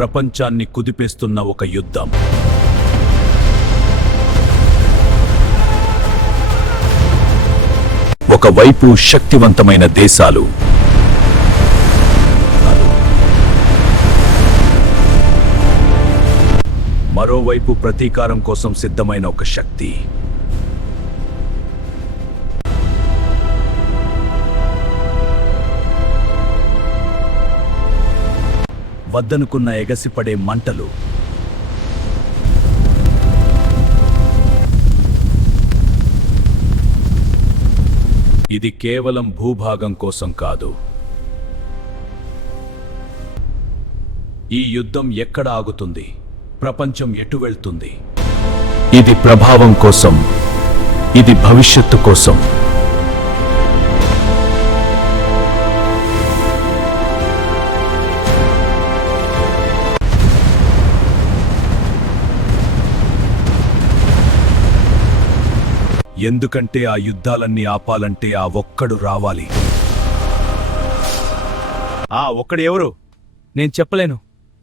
ప్రపంచాన్ని కుదిపేస్తున్న ఒక యుద్ధం. ఒకవైపు శక్తివంతమైన దేశాలు, మరోవైపు ప్రతీకారం కోసం సిద్ధమైన ఒక శక్తి. వద్దనుకున్న ఎగసిపడే మంటలు, ఇది కేవలం భూభాగం కోసం కాదు. ఈ యుద్ధం ఎక్కడ ఆగుతుంది? ప్రపంచం ఎటు వెళ్తుంది? ఇది ప్రభావం కోసం, ఇది భవిష్యత్తు కోసం. ఎందుకంటే ఆ యుద్ధాలన్నీ ఆపాలంటే ఆ ఒక్కడు రావాలి. ఆ ఒక్కడు ఎవరు? నేను చెప్పలేను.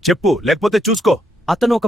చెప్పు, లేకపోతే చూసుకో. అతను ఒక